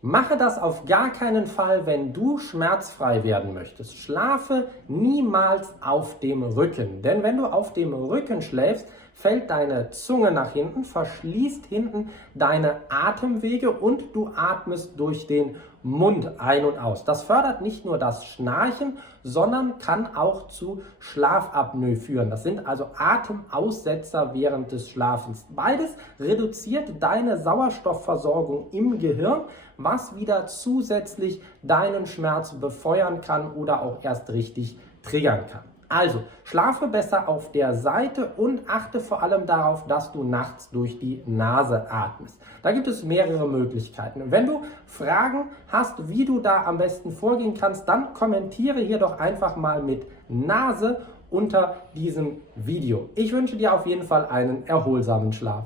Mache das auf gar keinen Fall, wenn du schmerzfrei werden möchtest. Schlafe niemals auf dem Rücken, denn wenn du auf dem Rücken schläfst, fällt deine Zunge nach hinten, verschließt hinten deine Atemwege und du atmest durch den Mund ein und aus. Das fördert nicht nur das Schnarchen, sondern kann auch zu Schlafapnoe führen. Das sind also Atemaussetzer während des Schlafens. Beides reduziert deine Sauerstoffversorgung im Gehirn, was wieder zusätzlich deinen Schmerz befeuern kann oder auch erst richtig triggern kann. Also, schlafe besser auf der Seite und achte vor allem darauf, dass du nachts durch die Nase atmest. Da gibt es mehrere Möglichkeiten. Wenn du Fragen hast, wie du da am besten vorgehen kannst, dann kommentiere hier doch einfach mal mit Nase unter diesem Video. Ich wünsche dir auf jeden Fall einen erholsamen Schlaf.